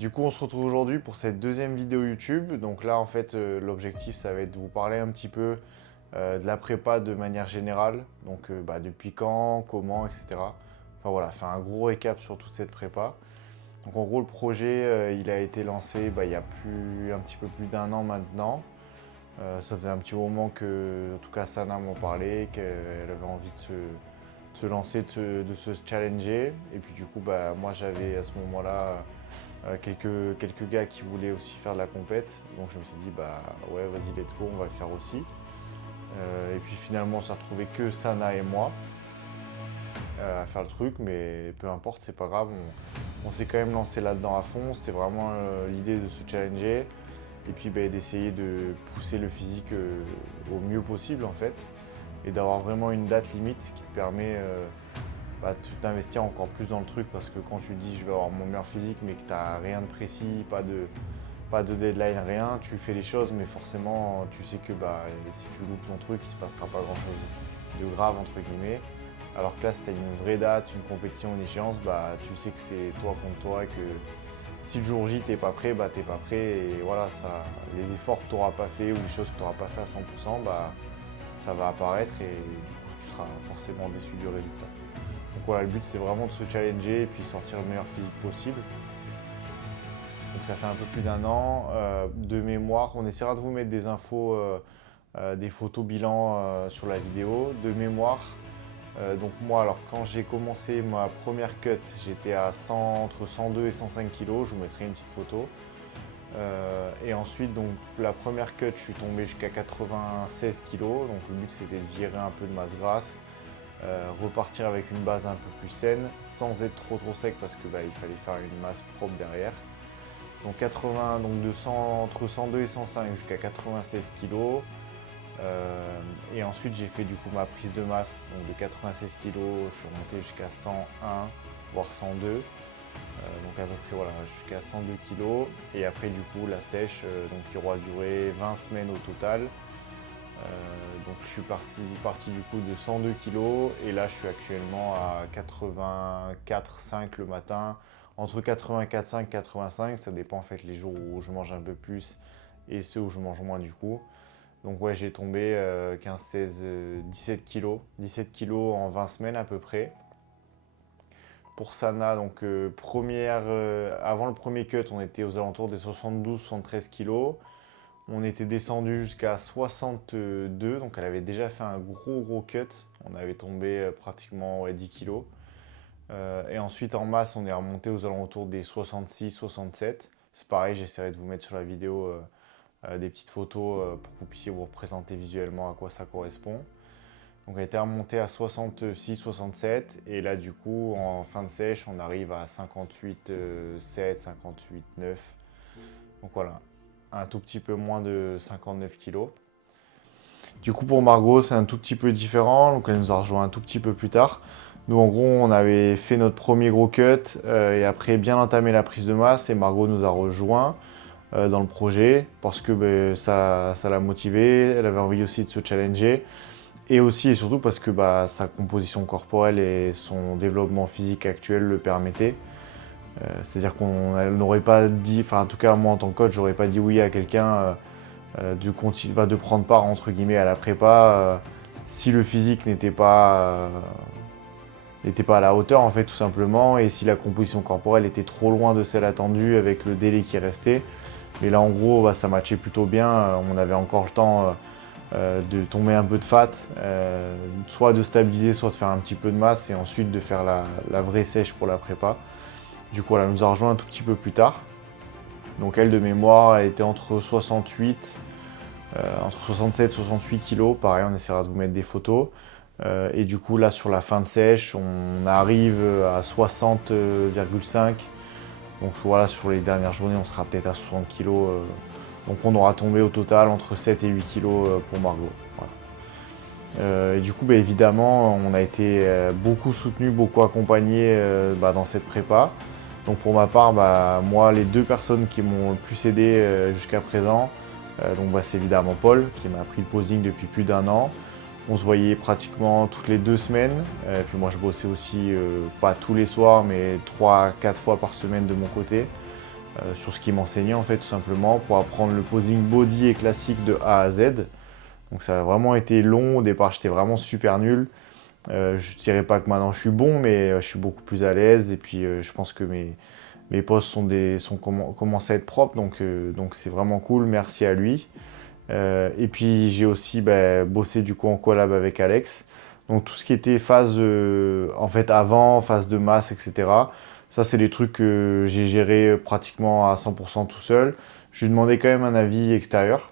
Du coup, on se retrouve aujourd'hui pour cette deuxième vidéo YouTube. Donc là, en fait, l'objectif, ça va être de vous parler un petit peu de la prépa de manière générale. Donc, depuis quand, comment, etc. Enfin voilà, faire un gros récap sur toute cette prépa. Donc en gros, le projet, il a été lancé il y a un petit peu plus d'un an maintenant. Ça faisait un petit moment que, en tout cas, Sana m'en parlait, qu'elle avait envie de se lancer, de se challenger. Et puis du coup, moi, j'avais à ce moment-là quelques gars qui voulaient aussi faire de la compète. Donc je me suis dit, ouais, vas-y, let's go, on va le faire aussi. Et puis finalement, on s'est retrouvé que Sana et moi à faire le truc, mais peu importe, c'est pas grave. On s'est quand même lancé là-dedans à fond. C'était vraiment l'idée de se challenger et puis d'essayer de pousser le physique au mieux possible en fait, et d'avoir vraiment une date limite, ce qui te permet de t'investir encore plus dans le truc, parce que quand tu dis je vais avoir mon meilleur physique mais que tu n'as rien de précis, pas de deadline, rien, tu fais les choses mais forcément tu sais que si tu loupes ton truc, il ne se passera pas grand chose de grave entre guillemets. Alors que là, si tu as une vraie date, une compétition, une échéance, tu sais que c'est toi contre toi et que si le jour J t'es pas prêt, t'es pas prêt, et voilà, les efforts que tu n'auras pas fait ou les choses que tu n'auras pas fait à 100%, ça va apparaître et du coup tu seras forcément déçu du résultat. Donc voilà, le but c'est vraiment de se challenger et puis sortir le meilleur physique possible. Donc ça fait un peu plus d'un an. De mémoire, on essaiera de vous mettre des infos, des photos bilan sur la vidéo. De mémoire, donc moi, alors quand j'ai commencé ma première cut, j'étais à entre 102 et 105 kg, je vous mettrai une petite photo. Et ensuite, donc la première cut, je suis tombé jusqu'à 96 kg. Donc le but c'était de virer un peu de masse grasse, repartir avec une base un peu plus saine, sans être trop sec parce que il fallait faire une masse propre derrière. Donc 80, donc entre 102 et 105 jusqu'à 96 kg. Et ensuite j'ai fait du coup ma prise de masse, donc de 96 kg, je suis remonté jusqu'à 101 voire 102. Donc à peu près voilà, jusqu'à 102 kg. Et après du coup la sèche, donc qui aura duré 20 semaines au total. Donc je suis parti du coup de 102 kg et là je suis actuellement à 84,5 le matin, entre 84,5 et 85, ça dépend en fait les jours où je mange un peu plus et ceux où je mange moins du coup. Donc ouais, j'ai tombé 15, 16, 17 kg, 17 kg en 20 semaines à peu près. Pour Sana, donc avant le premier cut, on était aux alentours des 72-73 kg. On était descendu jusqu'à 62, donc elle avait déjà fait un gros cut. On avait tombé pratiquement 10 kg. Et ensuite en masse, on est remonté aux alentours des 66-67. C'est pareil, j'essaierai de vous mettre sur la vidéo des petites photos pour que vous puissiez vous représenter visuellement à quoi ça correspond. Donc elle était remontée à 66-67 et là du coup en fin de sèche on arrive à 58,7, 58,9. Donc voilà, un tout petit peu moins de 59 kg. Du coup pour Margot c'est un tout petit peu différent, donc elle nous a rejoint un tout petit peu plus tard. Nous en gros on avait fait notre premier gros cut et après bien entamé la prise de masse, et Margot nous a rejoint dans le projet parce que ça l'a motivée, elle avait envie aussi de se challenger. Et aussi et surtout parce que sa composition corporelle et son développement physique actuel le permettaient. C'est-à-dire qu'on n'aurait pas dit, enfin en tout cas moi en tant que coach, j'aurais pas dit oui à quelqu'un de prendre part entre guillemets à la prépa si le physique n'était pas à la hauteur en fait tout simplement, et si la composition corporelle était trop loin de celle attendue avec le délai qui restait. Mais là en gros ça matchait plutôt bien, on avait encore le temps de tomber un peu de fat, soit de stabiliser, soit de faire un petit peu de masse et ensuite de faire la vraie sèche pour la prépa. Du coup, elle nous a rejoint un tout petit peu plus tard. Donc elle, de mémoire, elle était entre 67 et 68 kg. Pareil, on essaiera de vous mettre des photos. Et du coup, là, sur la fin de sèche, on arrive à 60,5. Donc voilà, sur les dernières journées, on sera peut-être à 60 kg. Donc on aura tombé au total entre 7 et 8 kg pour Margot. Voilà. Et du coup, évidemment, on a été beaucoup soutenu, beaucoup accompagné dans cette prépa. Donc pour ma part, moi, les deux personnes qui m'ont le plus aidé jusqu'à présent, c'est évidemment Paul, qui m'a appris le posing depuis plus d'un an. On se voyait pratiquement toutes les 2 semaines. Puis moi, je bossais aussi, pas tous les soirs, mais 3-4 fois par semaine de mon côté. sur ce qu'il m'enseignait en fait tout simplement pour apprendre le posing body et classique de A à Z. Donc ça a vraiment été long, au départ j'étais vraiment super nul. Je dirais pas que maintenant je suis bon, mais je suis beaucoup plus à l'aise et puis je pense que mes postes commencent à être propres, donc c'est vraiment cool, merci à lui. Et puis j'ai aussi bossé du coup en collab avec Alex. Donc tout ce qui était phase en fait avant, phase de masse, etc. Ça c'est des trucs que j'ai géré pratiquement à 100% tout seul. Je lui demandais quand même un avis extérieur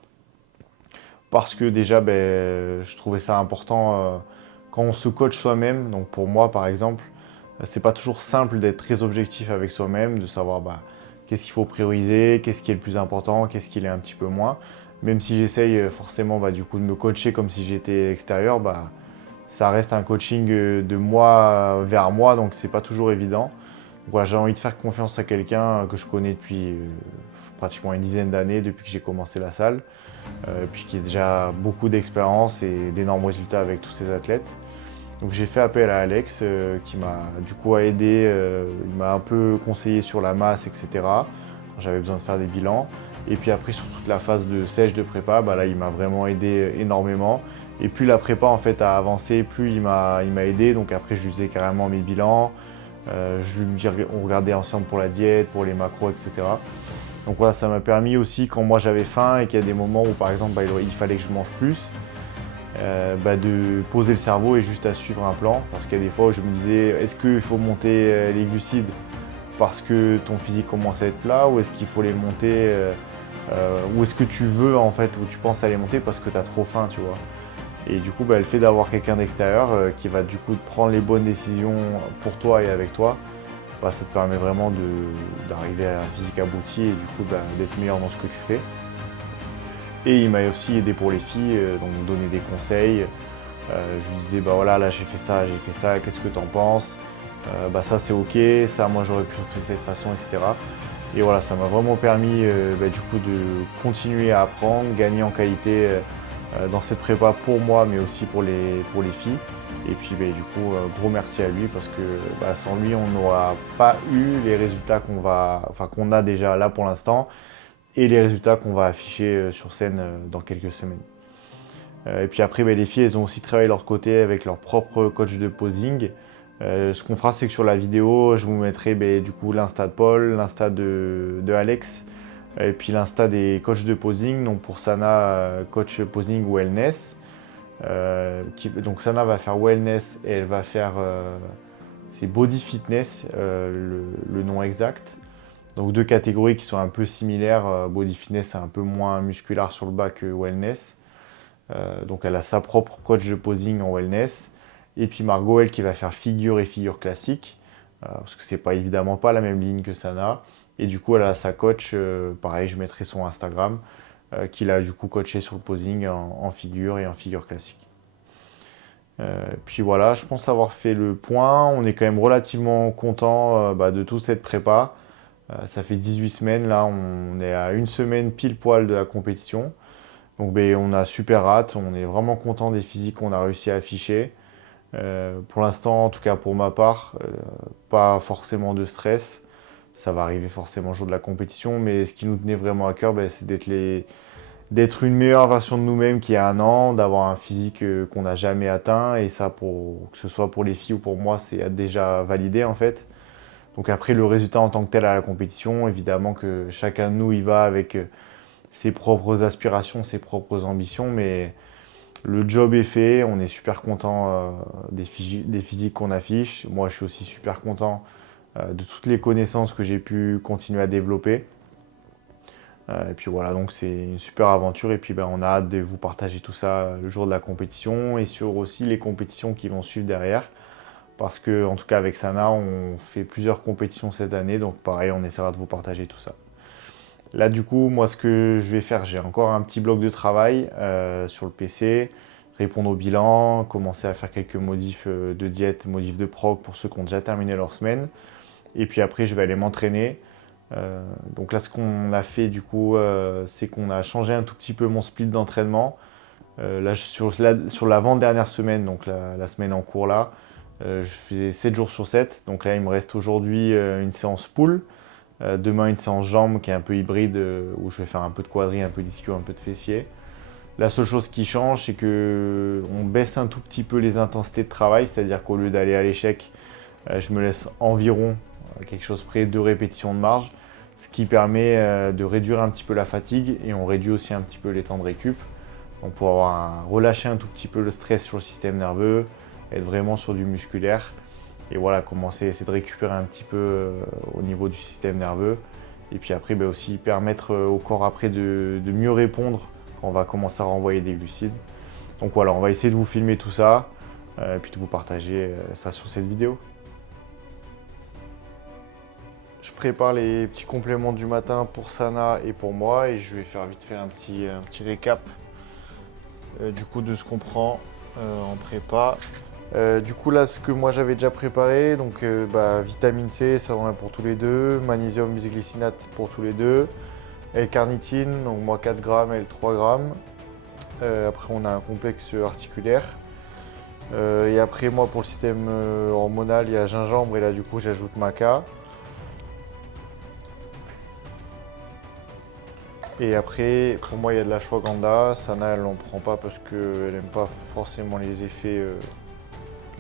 parce que déjà je trouvais ça important quand on se coach soi-même. Donc pour moi par exemple, c'est pas toujours simple d'être très objectif avec soi-même, de savoir qu'est-ce qu'il faut prioriser, qu'est-ce qui est le plus important, qu'est-ce qui l'est un petit peu moins. Même si j'essaye forcément du coup de me coacher comme si j'étais extérieur, ça reste un coaching de moi vers moi, donc c'est pas toujours évident. Donc, voilà, j'ai envie de faire confiance à quelqu'un que je connais depuis pratiquement une dizaine d'années, depuis que j'ai commencé la salle, puis qui a déjà beaucoup d'expérience et d'énormes résultats avec tous ces athlètes. Donc j'ai fait appel à Alex qui m'a du coup aidé, il m'a un peu conseillé sur la masse, etc. J'avais besoin de faire des bilans. Et puis après sur toute la phase de sèche de prépa, là il m'a vraiment aidé énormément. Et plus la prépa en fait a avancé, plus il m'a aidé. Donc après je lui faisais carrément mes bilans. On regardait ensemble pour la diète, pour les macros, etc. Donc voilà, ça m'a permis aussi quand moi j'avais faim et qu'il y a des moments où par exemple il fallait que je mange plus, de poser le cerveau et juste à suivre un plan. Parce qu'il y a des fois où je me disais, est-ce qu'il faut monter les glucides parce que ton physique commence à être plat, ou est-ce qu'il faut les monter, ou est-ce que tu veux en fait, ou tu penses à les monter parce que tu as trop faim, tu vois. Et du coup, le fait d'avoir quelqu'un d'extérieur qui va du coup prendre les bonnes décisions pour toi et avec toi, ça te permet vraiment d'arriver à un physique abouti et du coup d'être meilleur dans ce que tu fais. Et il m'a aussi aidé pour les filles, donc donner des conseils. Je lui disais, voilà, là j'ai fait ça, qu'est-ce que t'en penses? Ça c'est ok, ça moi j'aurais pu faire de cette façon, etc. Et voilà, ça m'a vraiment permis du coup de continuer à apprendre, gagner en qualité dans cette prépa pour moi, mais aussi pour les filles. Et puis du coup, gros merci à lui parce que sans lui, on n'aura pas eu les résultats qu'on a déjà là pour l'instant et les résultats qu'on va afficher sur scène dans quelques semaines. Et puis après, les filles, elles ont aussi travaillé de leur côté avec leur propre coach de posing. Ce qu'on fera, c'est que sur la vidéo, je vous mettrai du coup l'insta de Paul, l'insta de Alex, et puis l'insta des coachs de posing. Donc pour Sana, coach posing wellness. Donc Sana va faire wellness et elle va faire c'est body fitness, le nom exact. Donc deux catégories qui sont un peu similaires. Body fitness c'est un peu moins musculaire sur le bas que wellness. Donc elle a sa propre coach de posing en wellness. Et puis Margot, elle qui va faire figure et figure classique, parce que c'est pas évidemment pas la même ligne que Sana. Et du coup, elle a sa coach, pareil, je mettrai son Instagram, qui l'a du coup coaché sur le posing en figure et en figure classique. Puis voilà, je pense avoir fait le point. On est quand même relativement content de toute cette prépa. Ça fait 18 semaines, là, on est à une semaine pile poil de la compétition. Donc on a super hâte, on est vraiment content des physiques qu'on a réussi à afficher. Pour l'instant, en tout cas pour ma part, pas forcément de stress. Ça va arriver forcément le jour de la compétition, mais ce qui nous tenait vraiment à cœur, c'est d'être une meilleure version de nous-mêmes qu'il y a un an, d'avoir un physique qu'on n'a jamais atteint, et ça, que ce soit pour les filles ou pour moi, c'est déjà validé en fait. Donc après, le résultat en tant que tel à la compétition, évidemment que chacun de nous y va avec ses propres aspirations, ses propres ambitions, mais le job est fait, on est super content des physiques qu'on affiche. Moi, je suis aussi super content de toutes les connaissances que j'ai pu continuer à développer. Et puis voilà, donc c'est une super aventure. Et puis on a hâte de vous partager tout ça le jour de la compétition et sur aussi les compétitions qui vont suivre derrière. Parce que, en tout cas, avec Sana, on fait plusieurs compétitions cette année. Donc pareil, on essaiera de vous partager tout ça. Là, du coup, moi, ce que je vais faire, j'ai encore un petit bloc de travail sur le PC, répondre au bilan, commencer à faire quelques modifs de diète, modifs de prog pour ceux qui ont déjà terminé leur semaine. Et puis après, je vais aller m'entraîner. Donc là, ce qu'on a fait, du coup, c'est qu'on a changé un tout petit peu mon split d'entraînement. Là, sur l'avant-dernière semaine, donc la semaine en cours là, je fais 7 jours sur 7. Donc là, il me reste aujourd'hui une séance pool. Demain, une séance jambes qui est un peu hybride, où je vais faire un peu de quadri, un peu d'ischio, un peu de fessier. La seule chose qui change, c'est qu'on baisse un tout petit peu les intensités de travail, c'est-à-dire qu'au lieu d'aller à l'échec, je me laisse environ quelque chose près de 2 répétitions de marge, ce qui permet de réduire un petit peu la fatigue et on réduit aussi un petit peu les temps de récup. Donc pour relâcher un tout petit peu le stress sur le système nerveux, être vraiment sur du musculaire et voilà, essayer de récupérer un petit peu au niveau du système nerveux et puis après aussi permettre au corps après de mieux répondre quand on va commencer à renvoyer des glucides. Donc voilà, on va essayer de vous filmer tout ça et puis de vous partager ça sur cette vidéo. Je prépare les petits compléments du matin pour Sana et pour moi et je vais faire vite fait un petit récap du coup de ce qu'on prend en prépa. Du coup là, ce que moi j'avais déjà préparé, donc vitamine C, ça en a pour tous les deux, magnésium bisglycinate pour tous les deux, L-carnitine, donc moi 4 grammes, elle 3 grammes. Après on a un complexe articulaire. Et après moi pour le système hormonal, il y a gingembre et là du coup j'ajoute maca. Et après, pour moi, il y a de l'ashwagandha. Sana, elle n'en prend pas parce qu'elle n'aime pas forcément les effets.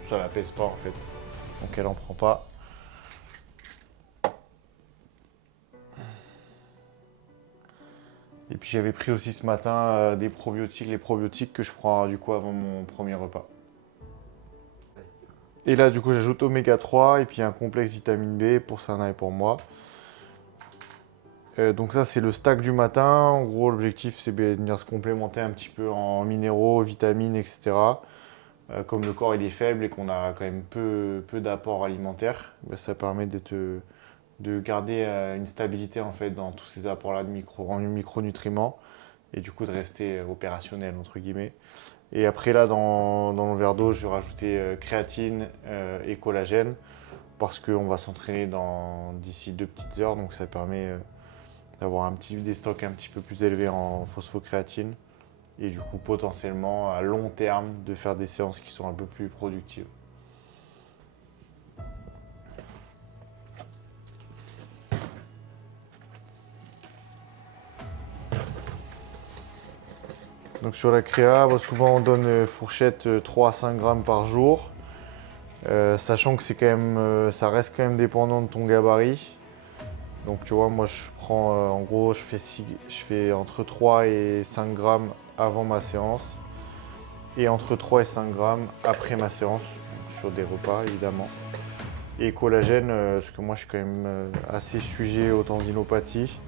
Ça la pèse pas en fait. Donc elle n'en prend pas. Et puis j'avais pris aussi ce matin des probiotiques, les probiotiques que je prends du coup avant mon premier repas. Et là, du coup, j'ajoute oméga 3 et puis un complexe vitamine B pour Sana et pour moi. Donc ça c'est le stack du matin. En gros l'objectif c'est de venir se complémenter un petit peu en minéraux, vitamines, etc. Comme le corps il est faible et qu'on a quand même peu d'apports alimentaires, ça permet de garder une stabilité en fait dans tous ces apports-là de micronutriments et du coup de rester opérationnel entre guillemets. Et après là dans le verre d'eau je vais rajouter créatine et collagène parce qu'on va s'entraîner d'ici 2 petites heures, donc ça permet d'avoir des stocks un petit peu plus élevés en phosphocréatine et du coup potentiellement à long terme de faire des séances qui sont un peu plus productives. Donc sur la créa, souvent on donne fourchette 3 à 5 grammes par jour, sachant que ça reste quand même dépendant de ton gabarit. Donc tu vois, moi je prends en gros, je fais entre 3 et 5 grammes avant ma séance et entre 3 et 5 grammes après ma séance, sur des repas évidemment. Et collagène, parce que moi je suis quand même assez sujet aux tendinopathies.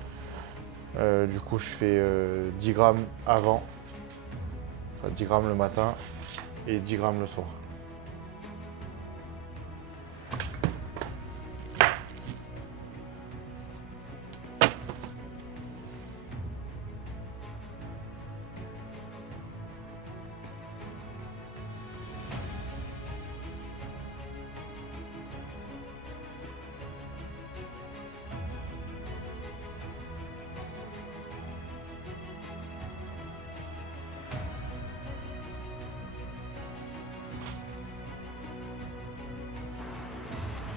Du coup je fais 10 grammes avant, enfin 10 grammes le matin et 10 grammes le soir.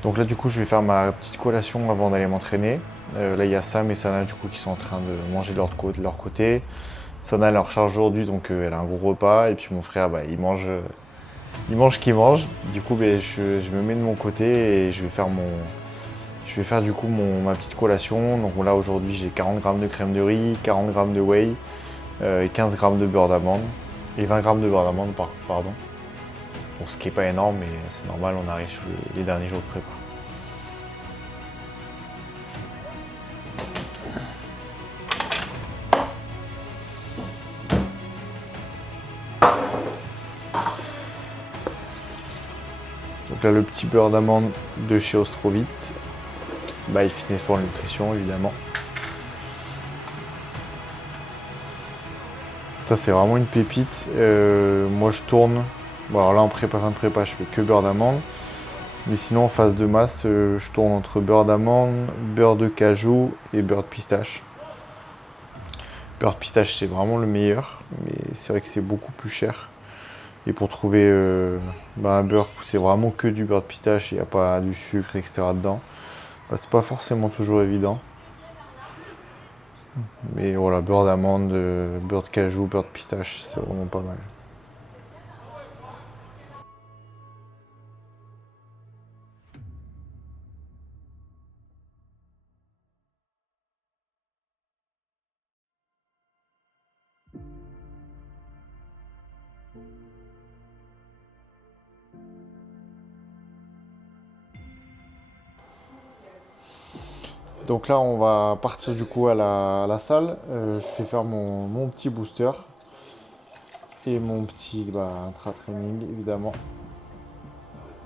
Donc là du coup je vais faire ma petite collation avant d'aller m'entraîner. Là il y a Sam et Sana du coup qui sont en train de manger de leur côté. Sana elle est en recharge aujourd'hui donc elle a un gros repas et puis mon frère il mange ce qu'il mange. Du coup je me mets de mon côté et je vais faire du coup ma petite collation. Donc là aujourd'hui j'ai 40 grammes de crème de riz, 40 grammes de whey et 15 grammes de beurre d'amande et 20 grammes de beurre d'amande pardon. Donc ce qui n'est pas énorme, mais c'est normal, on arrive sur les derniers jours de prépa. Donc là, le petit beurre d'amande de chez Ostrovit, il finit sur la nutrition évidemment. Ça c'est vraiment une pépite. Moi je tourne. Bon, alors là en fin de prépa, je fais que beurre d'amande. Mais sinon en phase de masse, je tourne entre beurre d'amande, beurre de cajou et beurre de pistache. Beurre de pistache c'est vraiment le meilleur, mais c'est vrai que c'est beaucoup plus cher. Et pour trouver un beurre où c'est vraiment que du beurre de pistache, il n'y a pas du sucre, etc. dedans, Bah, c'est pas forcément toujours évident. Mais voilà, beurre d'amande, beurre de cajou, beurre de pistache, c'est vraiment pas mal. Donc là, on va partir du coup à la salle. Je vais faire mon petit booster et mon petit intra-training évidemment.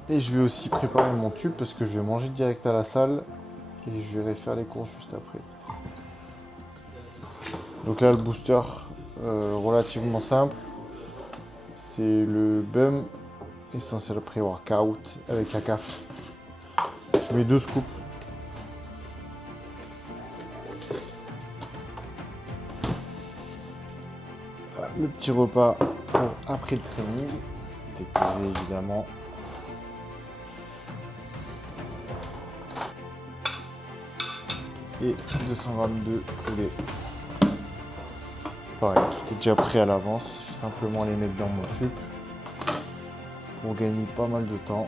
Et je vais aussi préparer mon tube parce que je vais manger direct à la salle et je vais faire les courses juste après. Donc là, le booster relativement simple, c'est le BUM Essential Pre-Workout avec la CAF. Je mets 2 scoops. Voilà, le petit repas pour après le training, déposé évidemment. Et 200 g de poulet. Pareil, tout est déjà prêt à l'avance. Je vais simplement les mettre dans mon tube pour gagner pas mal de temps.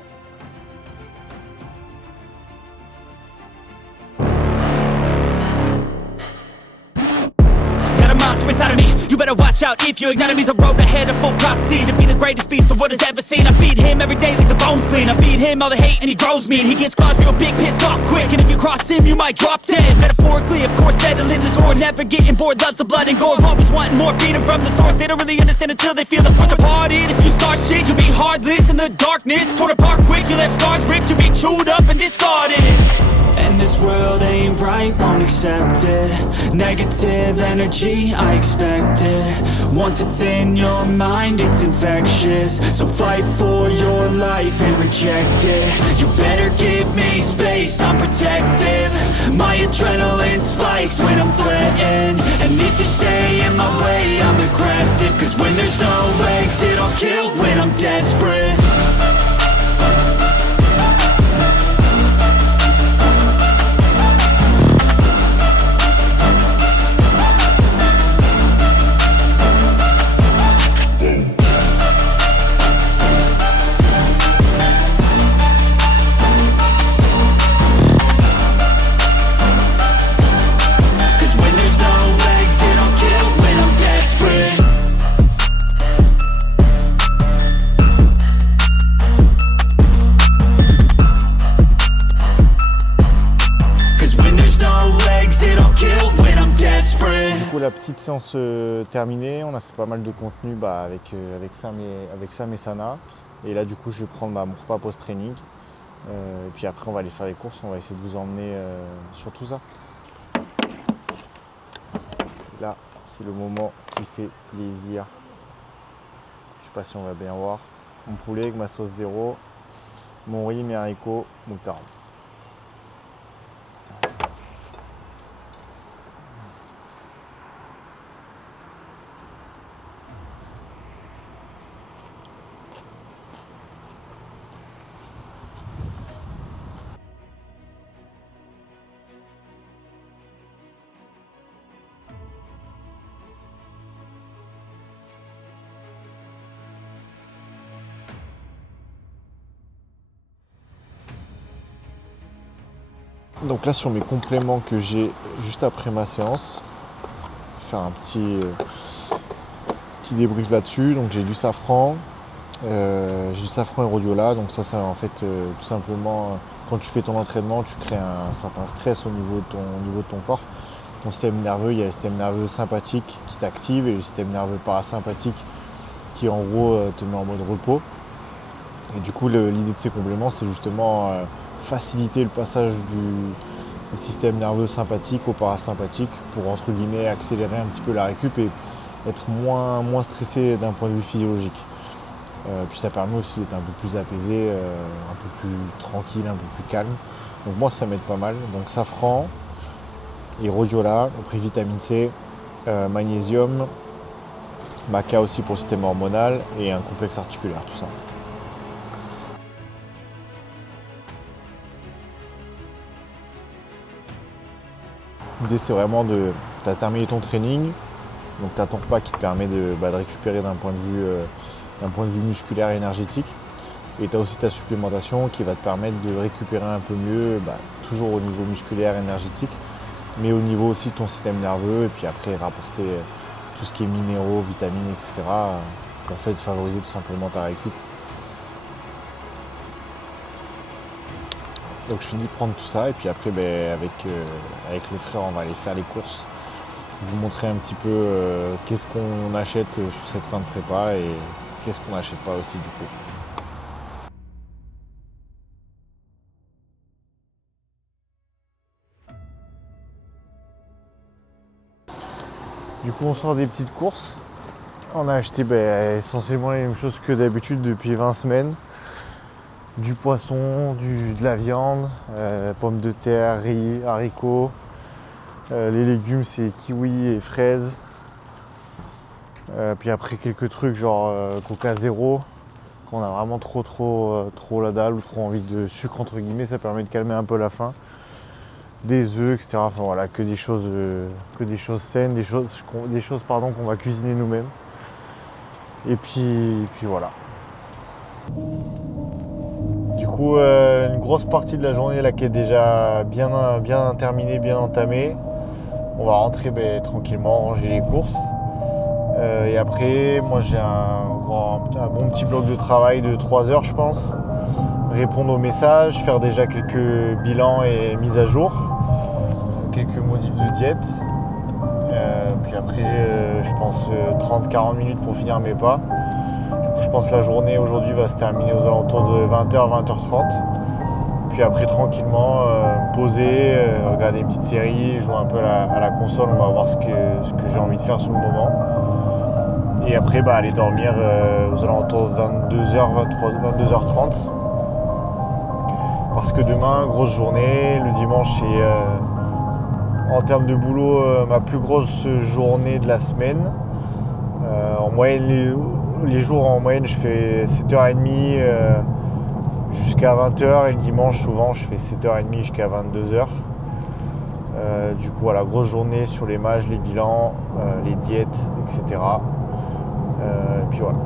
Inside of me, you better watch out if you ignite me's a road ahead of full prophecy to be the greatest beast the world has ever seen. I feed him every day like the bones clean. I feed him all the hate and he grows me and he gets claws real big, pissed off quick. And if you cross him, you might drop dead. Metaphorically, of course, settling the score, never getting bored, loves the blood and gore. Always wanting more, freedom from the source. They don't really understand until they feel the force departed. If you start shit, you'll be heartless in the darkness. Torn apart quick, you left scars ripped, you'll be chewed up and discarded. And this world ain't right, won't accept it. Negative energy, I expect it. Once it's in your mind, it's infectious. So fight for your life and reject it. You better give me space, I'm protective. My adrenaline spikes when I'm threatened. And if you stay in my way, I'm aggressive. Cause when there's no exit, I'll kill when I'm desperate. La petite séance terminée, on a fait pas mal de contenu avec Sam et Sana. Et là du coup je vais prendre mon repas post-training. Et puis après on va aller faire les courses, on va essayer de vous emmener sur tout ça. Là c'est le moment qui fait plaisir. Je sais pas si on va bien voir. Mon poulet avec ma sauce zéro, mon riz, mes haricots, moutarde. Donc là sur mes compléments que j'ai juste après ma séance, je vais faire un petit débrief là-dessus. Donc j'ai du safran et rhodiola. Donc ça c'est en fait tout simplement quand tu fais ton entraînement, tu crées un certain stress au niveau de ton corps. Ton système nerveux, il y a le système nerveux sympathique qui t'active et le système nerveux parasympathique qui en gros te met en mode repos. Et du coup l'idée de ces compléments c'est justement faciliter le passage du système nerveux sympathique au parasympathique pour entre guillemets accélérer un petit peu la récup et être moins stressé d'un point de vue physiologique. Puis ça permet aussi d'être un peu plus apaisé, un peu plus tranquille, un peu plus calme. Donc moi ça m'aide pas mal. Donc safran et rhodiola, après vitamine C, magnésium, maca aussi pour le système hormonal et un complexe articulaire, tout ça. L'idée c'est vraiment de t'as terminé ton training, donc tu as ton repas qui te permet de récupérer d'un point de vue musculaire et énergétique. Et tu as aussi ta supplémentation qui va te permettre de récupérer un peu mieux, toujours au niveau musculaire, énergétique, mais au niveau aussi de ton système nerveux, et puis après rapporter tout ce qui est minéraux, vitamines, etc. pour fait favoriser tout simplement ta récup. Donc je finis de prendre tout ça, et puis après avec les frères on va aller faire les courses, vous montrer un petit peu qu'est-ce qu'on achète sur cette fin de prépa et qu'est-ce qu'on n'achète pas aussi du coup. Du coup on sort des petites courses. On a acheté essentiellement les mêmes choses que d'habitude depuis 20 semaines. Du poisson, de la viande, pommes de terre, riz, haricots. Les légumes c'est kiwi et fraises. Puis après quelques trucs genre Coca Zéro. Quand on a vraiment trop la dalle ou trop envie de sucre entre guillemets, ça permet de calmer un peu la faim. Des œufs, etc. Enfin voilà, que des choses saines, des choses qu'on va cuisiner nous-mêmes. Et puis voilà. Du coup, une grosse partie de la journée là qui est déjà bien terminée, bien entamée. On va rentrer tranquillement, ranger les courses. Et après, moi j'ai un bon petit bloc de travail de 3 heures je pense. Répondre aux messages, faire déjà quelques bilans et mises à jour, quelques modifs de diète. Puis après, je pense 30-40 minutes pour finir mes pas. Du coup, je pense que la journée aujourd'hui va se terminer aux alentours de 20h, 20h30. Puis après, tranquillement, poser, regarder une petite série, jouer un peu à la console. On va voir ce que j'ai envie de faire sur le moment. Et après, aller dormir aux alentours de 22h30. Parce que demain, grosse journée, le dimanche c'est en termes de boulot ma plus grosse journée de la semaine. En moyenne, les jours en moyenne je fais 7h30 jusqu'à 20h et le dimanche souvent je fais 7h30 jusqu'à 22h. Du coup voilà, grosse journée sur les mages, les bilans, les diètes, etc. Et puis voilà.